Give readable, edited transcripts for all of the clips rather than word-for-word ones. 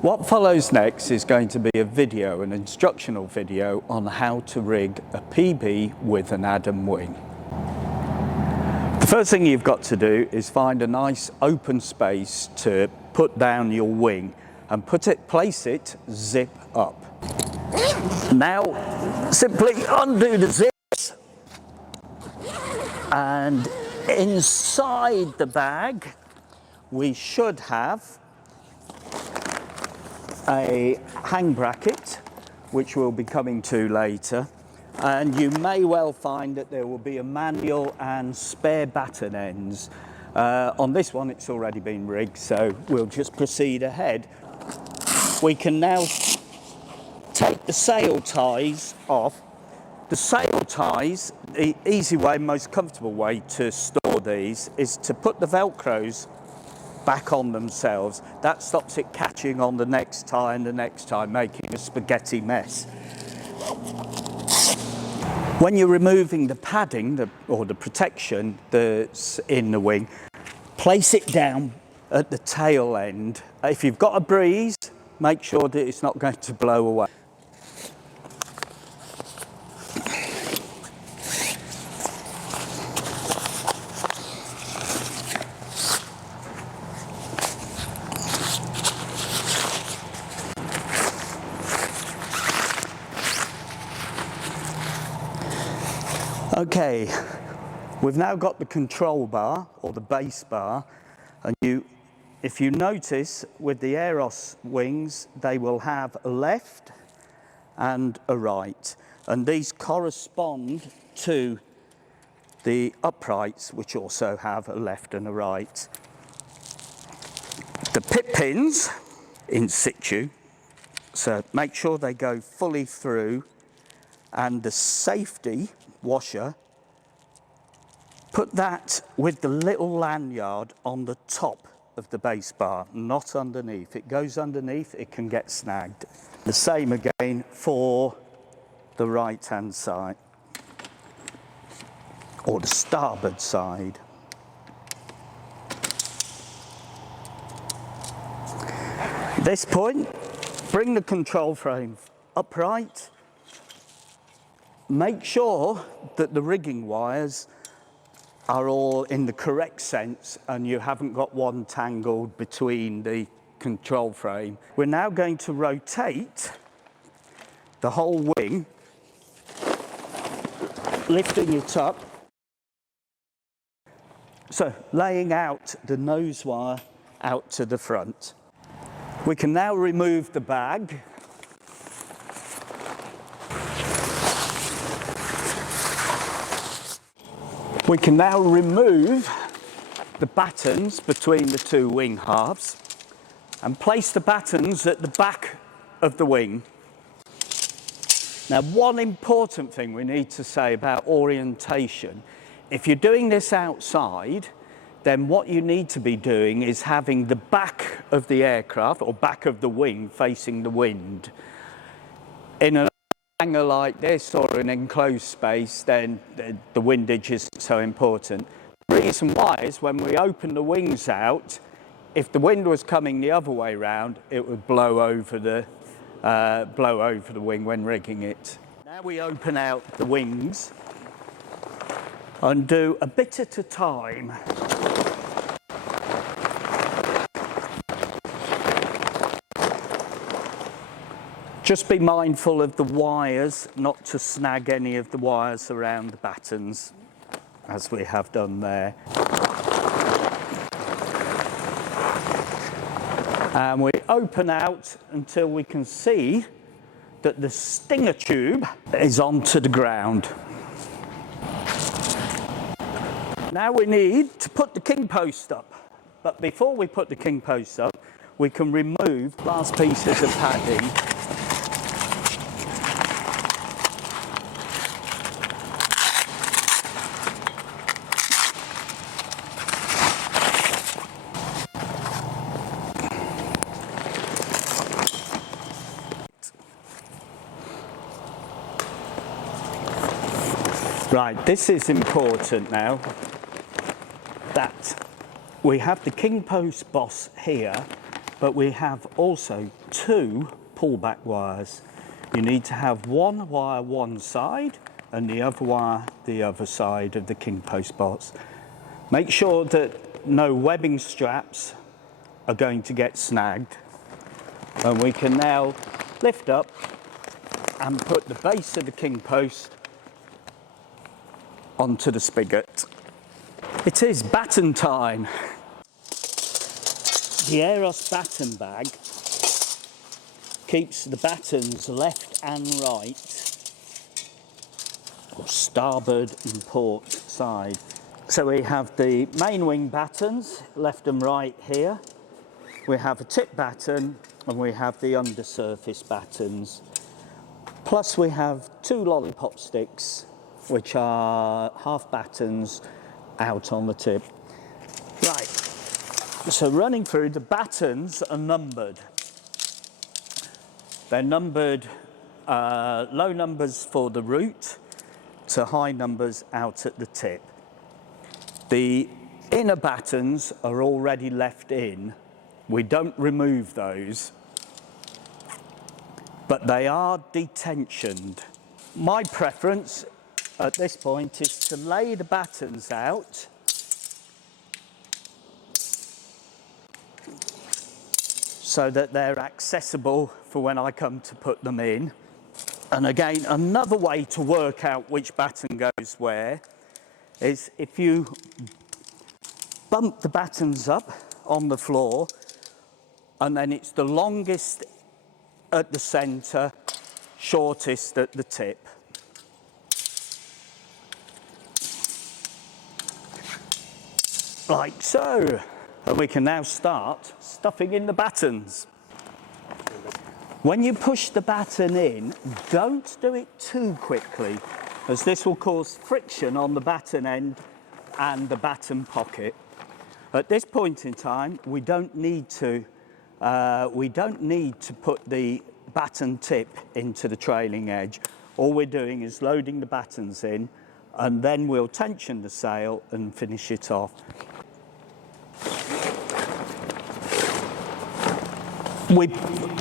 What follows next is going to be a video, an instructional video on how to rig a PB with an Adam wing. The first thing you've got to do is find a nice open space to put down your wing and place it zip up. Now simply undo the zips, and inside the bag we should have a hang bracket, which we'll be coming to later, and you may well find that there will be a manual and spare batten ends. On this one it's already been rigged, so we'll just proceed ahead. We can now take the sail ties off. The sail ties, the easy way, most comfortable way to store these is to put the Velcros back on themselves. That stops it catching on the next tie and the next tie, making a spaghetti mess. When you're removing the padding or the protection that's in the wing, place it down at the tail end. If you've got a breeze, make sure that it's not going to blow away. Okay, we've now got the control bar or the base bar, and if you notice with the Aeros wings, they will have a left and a right, and these correspond to the uprights, which also have a left and a right. The pit pins in situ, so make sure they go fully through, and the safety washer, put that with the little lanyard on the top of the base bar, not underneath. It goes underneath, it can get snagged. The same again for the right hand side or the starboard side. At this point, bring the control frame upright. Make sure that the rigging wires are all in the correct sense and you haven't got one tangled between the control frame. We're now going to rotate the whole wing, lifting it up. So laying out the nose wire out to the front. We can now remove the bag. We can now remove the battens between the two wing halves and place the battens at the back of the wing. Now, one important thing we need to say about orientation, if you're doing this outside, then what you need to be doing is having the back of the aircraft or back of the wing facing the wind. In an hangar like this or an enclosed space, then the windage isn't so important. The reason why is when we open the wings out, if the wind was coming the other way round, it would blow over the wing when rigging it. Now we open out the wings and do a bit at a time. Just be mindful of the wires, not to snag any of the wires around the battens, as we have done there. And we open out until we can see that the stinger tube is onto the ground. Now we need to put the Kingpost up. But before we put the Kingpost up, we can remove last pieces of padding. Right, this is important now, that we have the Kingpost boss here, but we have also 2 pullback wires. You need to have one wire one side and the other wire the other side of the Kingpost box. Make sure that no webbing straps are going to get snagged, and we can now lift up and put the base of the Kingpost onto the spigot. It is batten time. The Eros batten bag keeps the battens left and right, or starboard and port side. So we have the main wing battens, left and right here. We have a tip batten and we have the undersurface battens. Plus we have 2 lollipop sticks, which are half battens out on the tip. Right, so running through, the battens are numbered. They're numbered low numbers for the root to high numbers out at the tip. The inner battens are already left in. We don't remove those, but they are detensioned. My preference at this point is to lay the battens out so that they're accessible for when I come to put them in. And again, another way to work out which batten goes where is if you bump the battens up on the floor, and then it's the longest at the centre, shortest at the tip. Like so. And we can now start stuffing in the battens. When you push the batten in, don't do it too quickly, as this will cause friction on the batten end and the batten pocket. At this point in time, we don't need to put the batten tip into the trailing edge. All we're doing is loading the battens in, and then we'll tension the sail and finish it off. We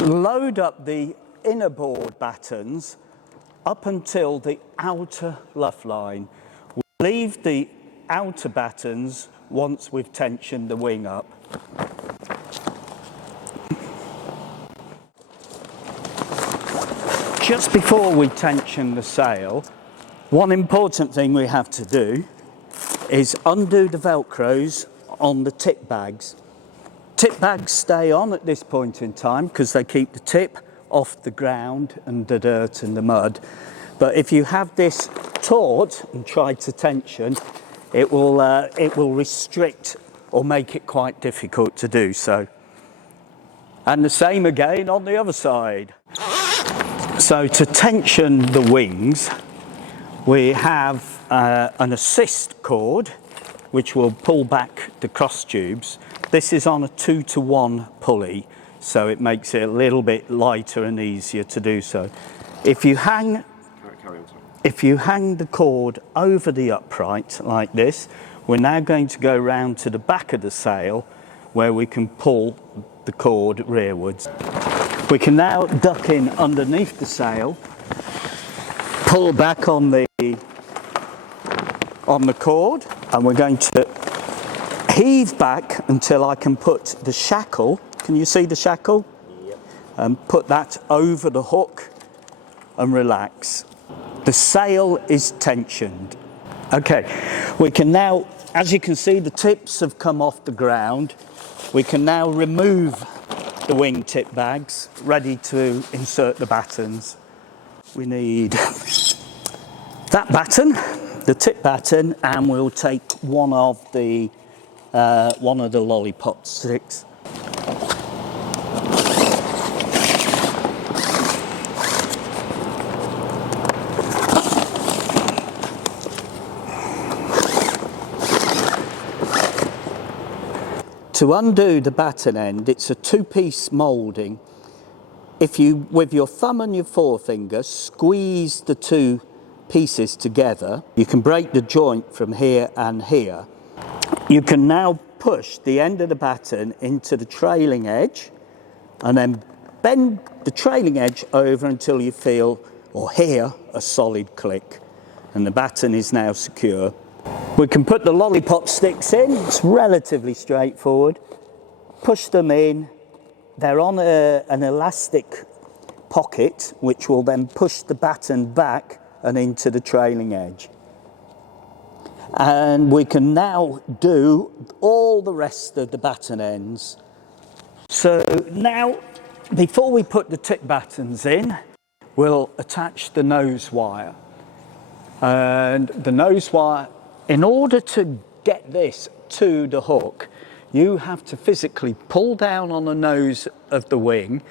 load up the inner board battens up until the outer luff line. We leave the outer battens once we've tensioned the wing up. Just before we tension the sail, one important thing we have to do is undo the velcros on the tip bags. Tip bags stay on at this point in time because they keep the tip off the ground and the dirt and the mud. But if you have this taut and try to tension, it will restrict or make it quite difficult to do so. And the same again on the other side. So to tension the wings, we have an assist cord which will pull back the cross tubes. This is on a 2-to-1 pulley, so it makes it a little bit lighter and easier to do so. If you hang the cord over the upright like this, we're now going to go round to the back of the sail where we can pull the cord rearwards. We can now duck in underneath the sail, pull back on the cord, and we're going to heave back until I can put the shackle, can you see the shackle? Yep. And put that over the hook and relax. The sail is tensioned. Okay, we can now, as you can see, the tips have come off the ground. We can now remove the wing tip bags, ready to insert the battens. We need that batten, the tip batten, and we'll take one of the lollipop sticks. To undo the batten end, it's a 2-piece moulding. If you, with your thumb and your forefinger, squeeze the 2 pieces together, you can break the joint from here and here. You can now push the end of the batten into the trailing edge and then bend the trailing edge over until you feel or hear a solid click, and the batten is now secure. We can put the lollipop sticks in. It's relatively straightforward. Push them in. They're on an elastic pocket which will then push the batten back and into the trailing edge. And we can now do all the rest of the batten ends. So now, before we put the tip battens in, we'll attach the nose wire. And the nose wire, in order to get this to the hook, you have to physically pull down on the nose of the wing,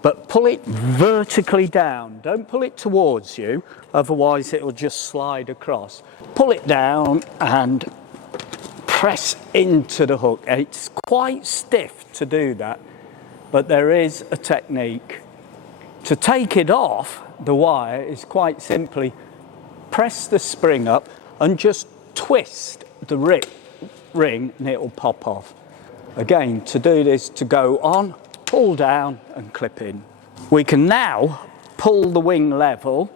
but pull it vertically down. Don't pull it towards you, otherwise it will just slide across. Pull it down and press into the hook. It's quite stiff to do that, but there is a technique. To take it off the wire is quite simply press the spring up and just twist the ring and it will pop off. Again, to do this, to go on, pull down and clip in. We can now pull the wing level,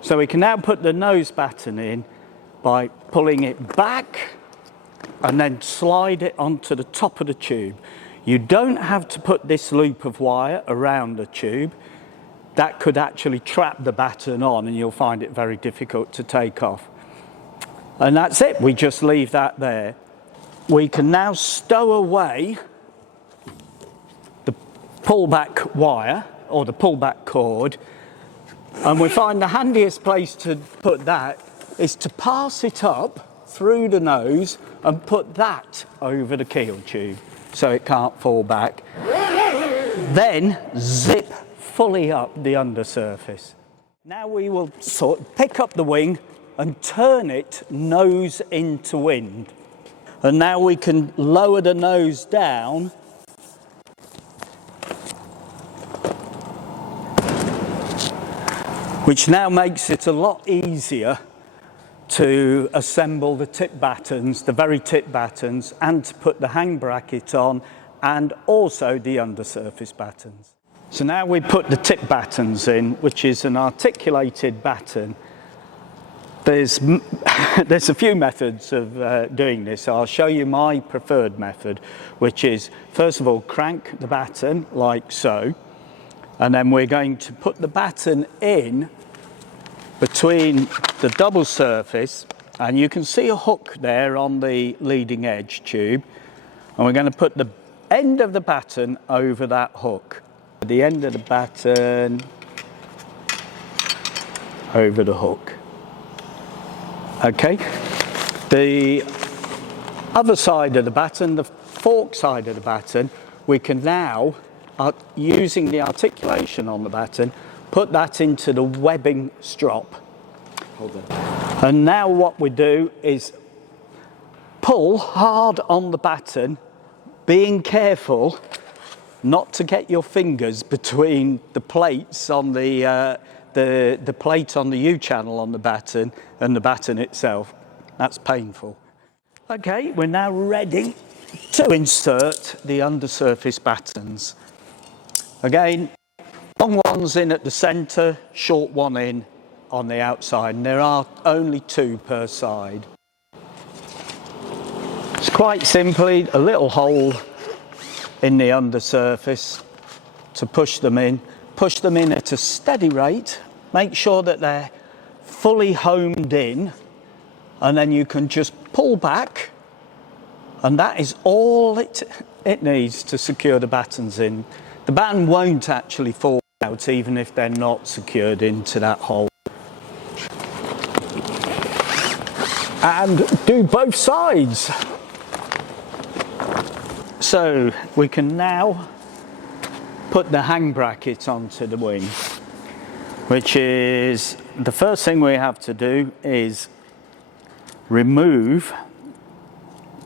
so we can now put the nose batten in by pulling it back and then slide it onto the top of the tube. You don't have to put this loop of wire around the tube. That could actually trap the batten on and you'll find it very difficult to take off. And that's it, we just leave that there. We can now stow away the pullback wire or the pullback cord, and we find the handiest place to put that is to pass it up through the nose and put that over the keel tube so it can't fall back. Then zip fully up the undersurface. Now we will sort of pick up the wing and turn it nose into wind. And now we can lower the nose down which now makes it a lot easier to assemble the tip battens, the very tip battens, and to put the hang bracket on, and also the undersurface battens. So now we put the tip battens in, which is an articulated batten. There's a few methods of doing this. So I'll show you my preferred method, which is, first of all, crank the batten like so, and then we're going to put the batten in between the double surface, and you can see a hook there on the leading edge tube, and we're going to put the end of the batten over that hook. The end of the batten over the hook. Okay, the other side of the batten, the fork side of the batten, we can now, using the articulation on the batten, put that into the webbing strop. Hold on. And now what we do is pull hard on the batten, being careful not to get your fingers between the plates on the plate on the U-channel on the batten and the batten itself. That's painful. Okay, we're now ready to insert the undersurface battens. Again, long ones in at the centre, short one in on the outside, and there are only two per side. It's quite simply a little hole in the undersurface to push them in. Push them in at a steady rate, make sure that they're fully homed in, and then you can just pull back, and that is all it needs to secure the battens in. The batten won't actually fall out even if they're not secured into that hole. And do both sides. So we can now put the hang bracket onto the wing, which is the first thing we have to do is remove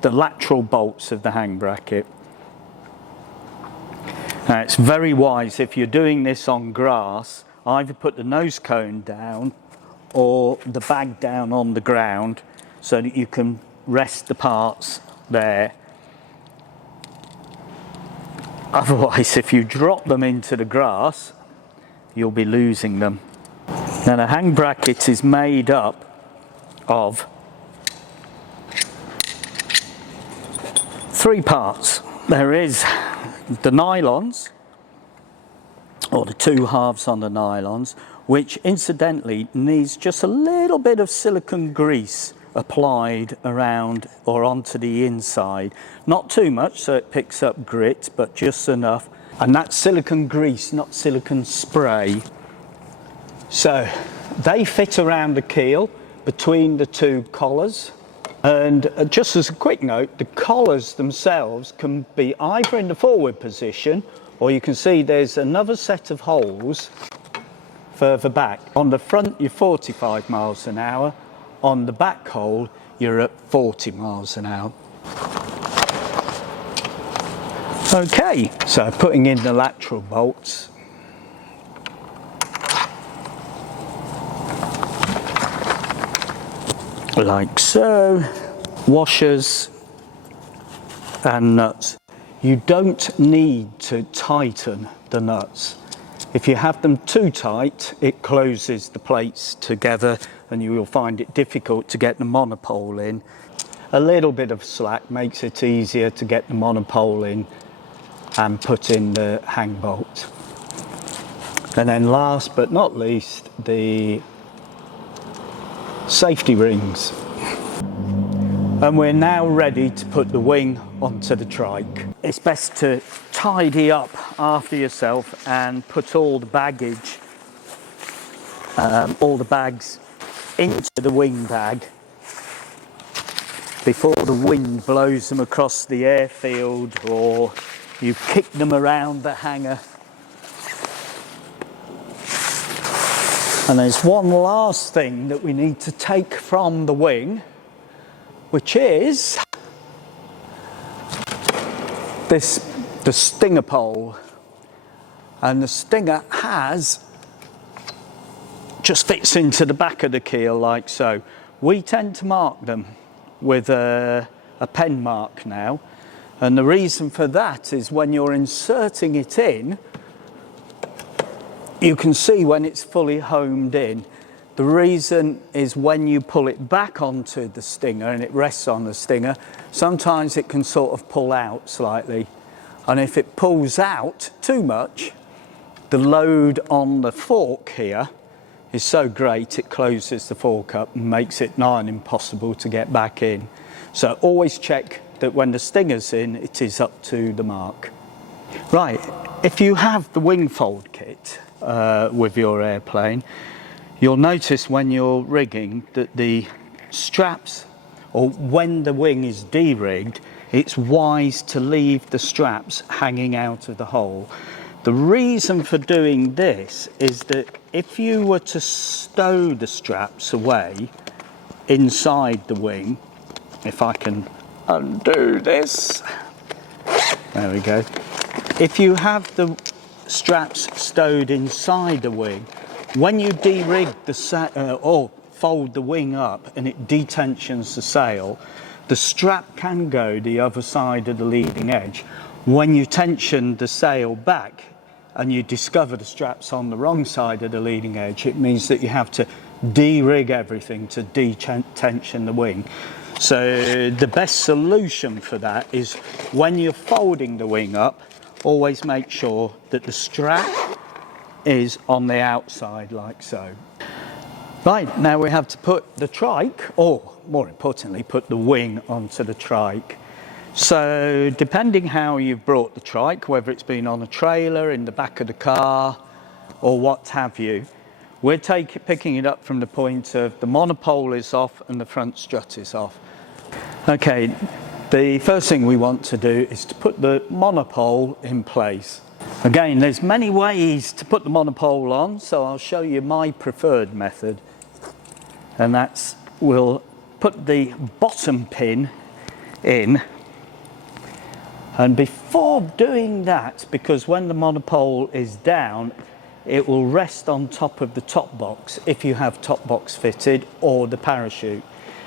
the lateral bolts of the hang bracket. Now it's very wise, if you're doing this on grass, either put the nose cone down or the bag down on the ground so that you can rest the parts there. Otherwise, if you drop them into the grass, you'll be losing them. Now the hang bracket is made up of 3 parts. There is the nylons, or the 2 halves on the nylons, which incidentally needs just a little bit of silicone grease applied around or onto the inside. Not too much so it picks up grit, but just enough. And that's silicone grease, not silicone spray. So they fit around the keel between the 2 collars. And just as a quick note, the collars themselves can be either in the forward position, or you can see there's another set of holes further back. On the front you're 45 miles an hour, on the back hole you're at 40 miles an hour. Okay, so putting in the lateral bolts. Like so. Washers and nuts. You don't need to tighten the nuts. If you have them too tight, it closes the plates together and you will find it difficult to get the monopole in. A little bit of slack makes it easier to get the monopole in and put in the hang bolt. And then last but not least, the safety rings. And we're now ready to put the wing onto the trike. It's best to tidy up after yourself and put all the baggage, all the bags into the wing bag before the wind blows them across the airfield or you kick them around the hangar. And there's one last thing that we need to take from the wing, which is the stinger pole. And the stinger just fits into the back of the keel like so. We tend to mark them with a pen mark now, and the reason for that is when you're inserting it in, you can see when it's fully homed in. The reason is when you pull it back onto the stinger and it rests on the stinger, sometimes it can sort of pull out slightly. And if it pulls out too much, the load on the fork here is so great it closes the fork up and makes it nigh on impossible to get back in. So always check that when the stinger's in, it is up to the mark. Right, if you have the wing fold kit with your airplane, you'll notice when you're rigging that the straps, or when the wing is de-rigged, it's wise to leave the straps hanging out of the hole. The reason for doing this is that if you were to stow the straps away inside the wing, if I can undo this, there we go. If you have the straps stowed inside the wing, when you de-rig the or fold the wing up and it detensions the sail, the strap can go the other side of the leading edge. When you tension the sail back and you discover the strap's on the wrong side of the leading edge, it means that you have to de-rig everything to detension the wing. So the best solution for that is when you're folding the wing up, always make sure that the strap is on the outside like so. Right, now we have to put the trike, or more importantly, put the wing onto the trike. So depending how you've brought the trike, whether it's been on a trailer, in the back of the car, or what have you, we're picking it up from the point of the monopole is off and the front strut is off. Okay, the first thing we want to do is to put the monopole in place. Again, there's many ways to put the monopole on, so I'll show you my preferred method. And that's, we'll put the bottom pin in. And before doing that, because when the monopole is down, it will rest on top of the top box if you have top box fitted, or the parachute.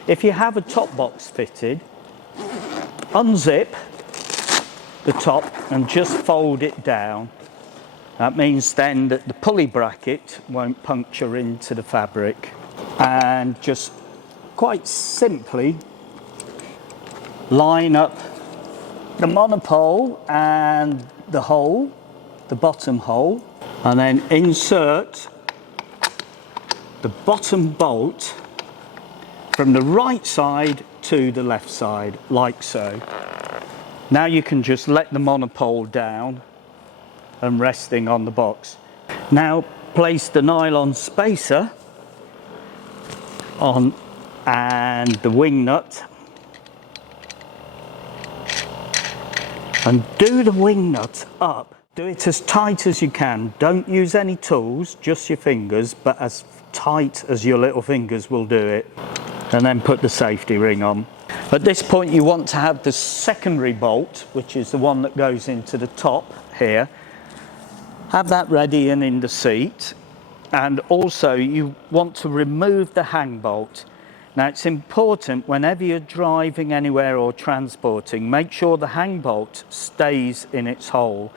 If you have a top box fitted, unzip the top and just fold it down. That means then that the pulley bracket won't puncture into the fabric. And just quite simply line up the monopole and the hole, the bottom hole, and then insert the bottom bolt from the right side to the left side, like so. Now you can just let the monopole down and resting on the box. Now place the nylon spacer on and the wing nut, and do the wing nut up. Do it as tight as you can. Don't use any tools, just your fingers, but as tight as your little fingers will do it. And then put the safety ring on. At this point you want to have the secondary bolt, which is the one that goes into the top here. Have that ready and in the seat. And also you want to remove the hang bolt. Now it's important whenever you're driving anywhere or transporting, make sure the hang bolt stays in its hole.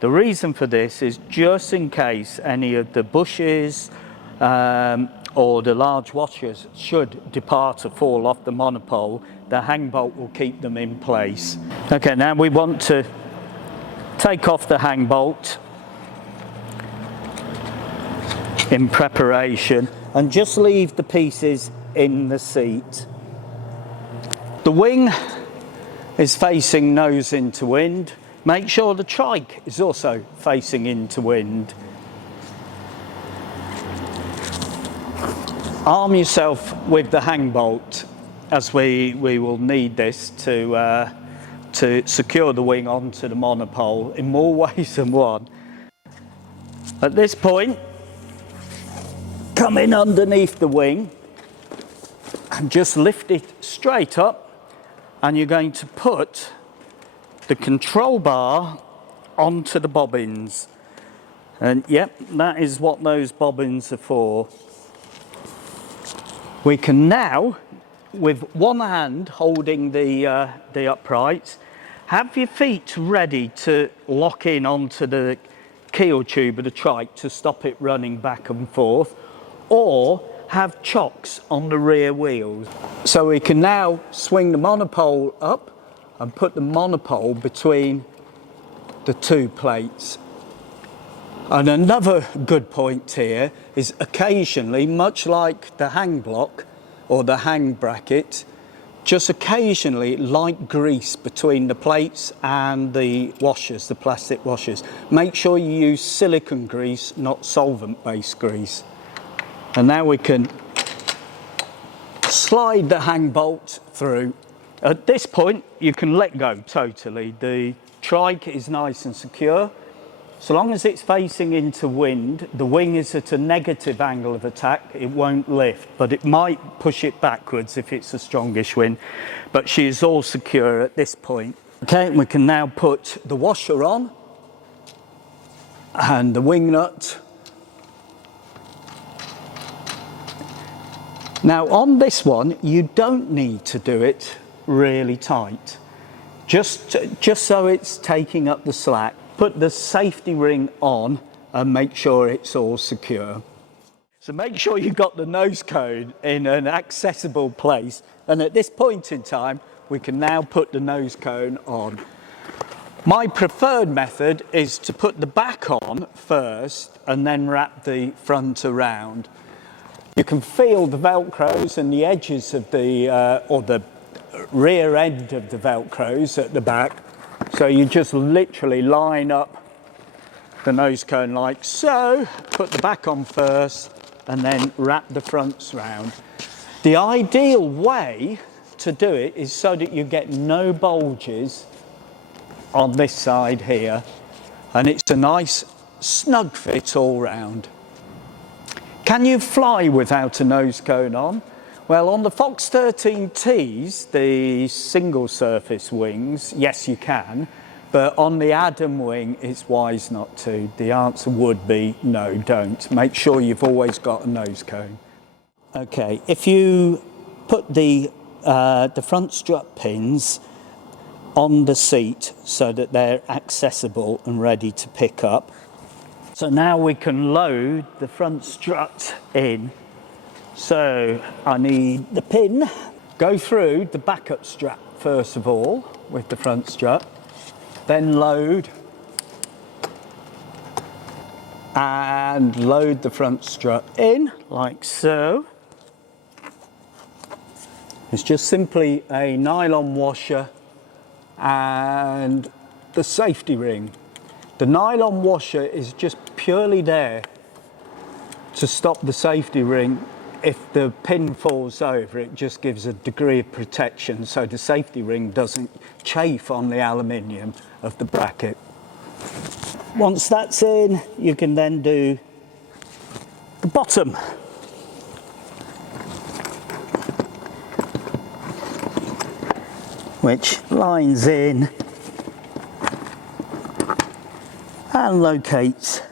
The reason for this is just in case any of the bushes or the large washers should depart or fall off the monopole, the hang bolt will keep them in place. Okay, now we want to take off the hang bolt in preparation and just leave the pieces in the seat. The wing is facing nose into wind. Make sure the trike is also facing into wind. Arm yourself with the hang bolt, as we will need this to secure the wing onto the monopole in more ways than one. At this point, come in underneath the wing and just lift it straight up, and you're going to put the control bar onto the bobbins. And yep, that is what those bobbins are for. We can now, with one hand holding the uprights, have your feet ready to lock in onto the keel tube of the trike to stop it running back and forth, or have chocks on the rear wheels. So we can now swing the monopole up and put the monopole between the two plates. And another good point here is occasionally, much like the hang block or the hang bracket, just occasionally light grease between the plates and the washers, the plastic washers. Make sure you use silicone grease, not solvent-based grease. And now we can slide the hang bolt through. At this point, you can let go totally. The trike is nice and secure. So long as it's facing into wind, the wing is at a negative angle of attack, it won't lift, but it might push it backwards if it's a strongish wind. But she is all secure at this point. Okay, we can now put the washer on and the wing nut. Now on this one, you don't need to do it really tight, just so it's taking up the slack. Put the safety ring on and make sure it's all secure. So make sure you've got the nose cone in an accessible place, and at this point in time we can now put the nose cone on. My preferred method is to put the back on first and then wrap the front around. You can feel the velcros and the edges of the or the rear end of the velcros at the back. So you just literally line up the nose cone like so, put the back on first and then wrap the fronts round. The ideal way to do it is so that you get no bulges on this side here, and it's a nice snug fit all round. Can you fly without a nose cone on? Well, on the Fox 13Ts, the single surface wings, yes you can, but on the Adam wing it's wise not to. The answer would be no, don't. Make sure you've always got a nose cone. Okay, if you put the front strut pins on the seat so that they're accessible and ready to pick up. So now we can load the front strut in. So I need the pin. Go through the backup strap first of all with the front strut, then load and load the front strut in like so. It's just simply a nylon washer and the safety ring. The nylon washer is just purely there to stop the safety ring. If the pin falls over, it just gives a degree of protection so the safety ring doesn't chafe on the aluminium of the bracket. Once that's in, you can then do the bottom. Which lines in and locates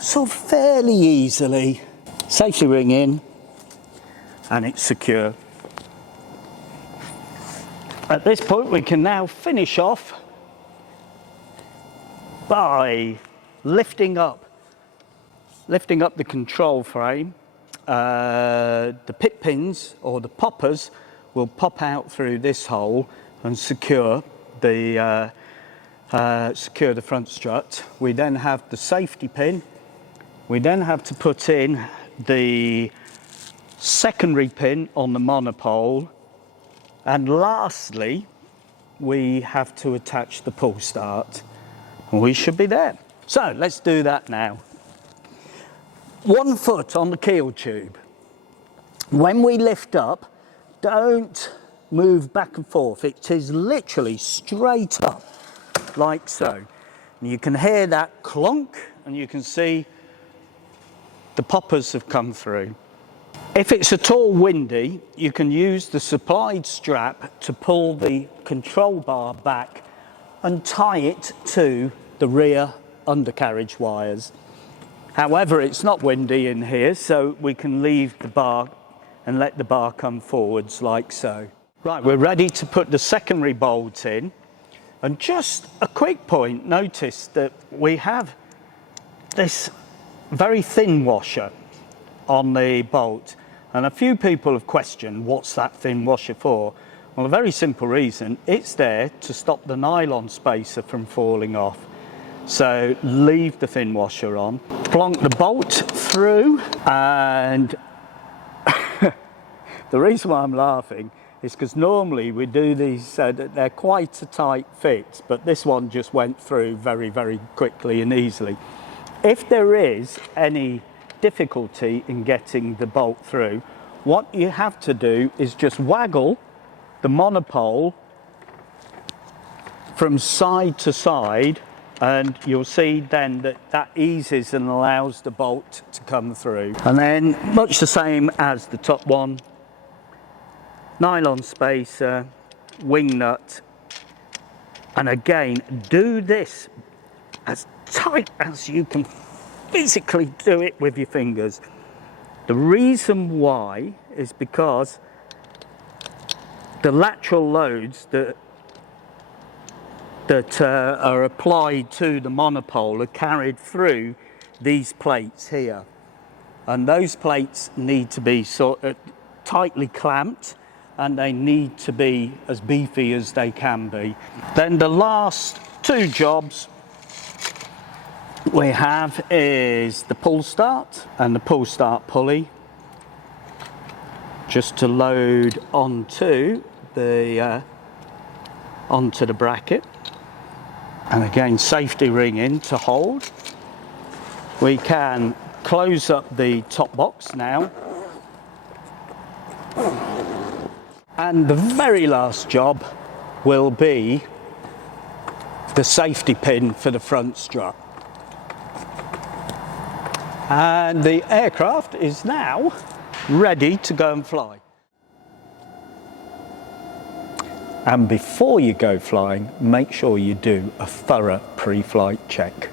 sort of fairly easily. Safety ring in and it's secure. At this point we can now finish off by lifting up the control frame. The pit pins or the poppers will pop out through this hole and secure the front strut. We then have the safety pin. We then have to put in the secondary pin on the monopole, and lastly we have to attach the pull start, and we should be there. So let's do that now. 1 foot on the keel tube. When we lift up, don't move back and forth. It is literally straight up like so, and you can hear that clunk and you can see the poppers have come through. If it's at all windy, you can use the supplied strap to pull the control bar back and tie it to the rear undercarriage wires. However, it's not windy in here, so we can leave the bar and let the bar come forwards like so. Right, we're ready to put the secondary bolt in. And just a quick point, notice that we have this very thin washer on the bolt, and a few people have questioned what's that thin washer for. Well, a very simple reason: it's there to stop the nylon spacer from falling off. So leave the thin washer on, plonk the bolt through, and the reason why I'm laughing is because normally we do these so that they're quite a tight fit, but this one just went through very, very quickly and easily. If there is any difficulty in getting the bolt through, what you have to do is just waggle the monopole from side to side, and you'll see then that that eases and allows the bolt to come through. And then much the same as the top one, nylon spacer, wing nut, and again do this as tight as you can physically do it with your fingers. The reason why is because the lateral loads that are applied to the monopole are carried through these plates here, and those plates need to be sort of tightly clamped, and they need to be as beefy as they can be. Then the last 2 jobs we have is the pull start and the pull start pulley, just to load onto the bracket, and again safety ring in to hold. We can close up the top box now, and the very last job will be the safety pin for the front strut. And the aircraft is now ready to go and fly. And before you go flying, make sure you do a thorough pre-flight check.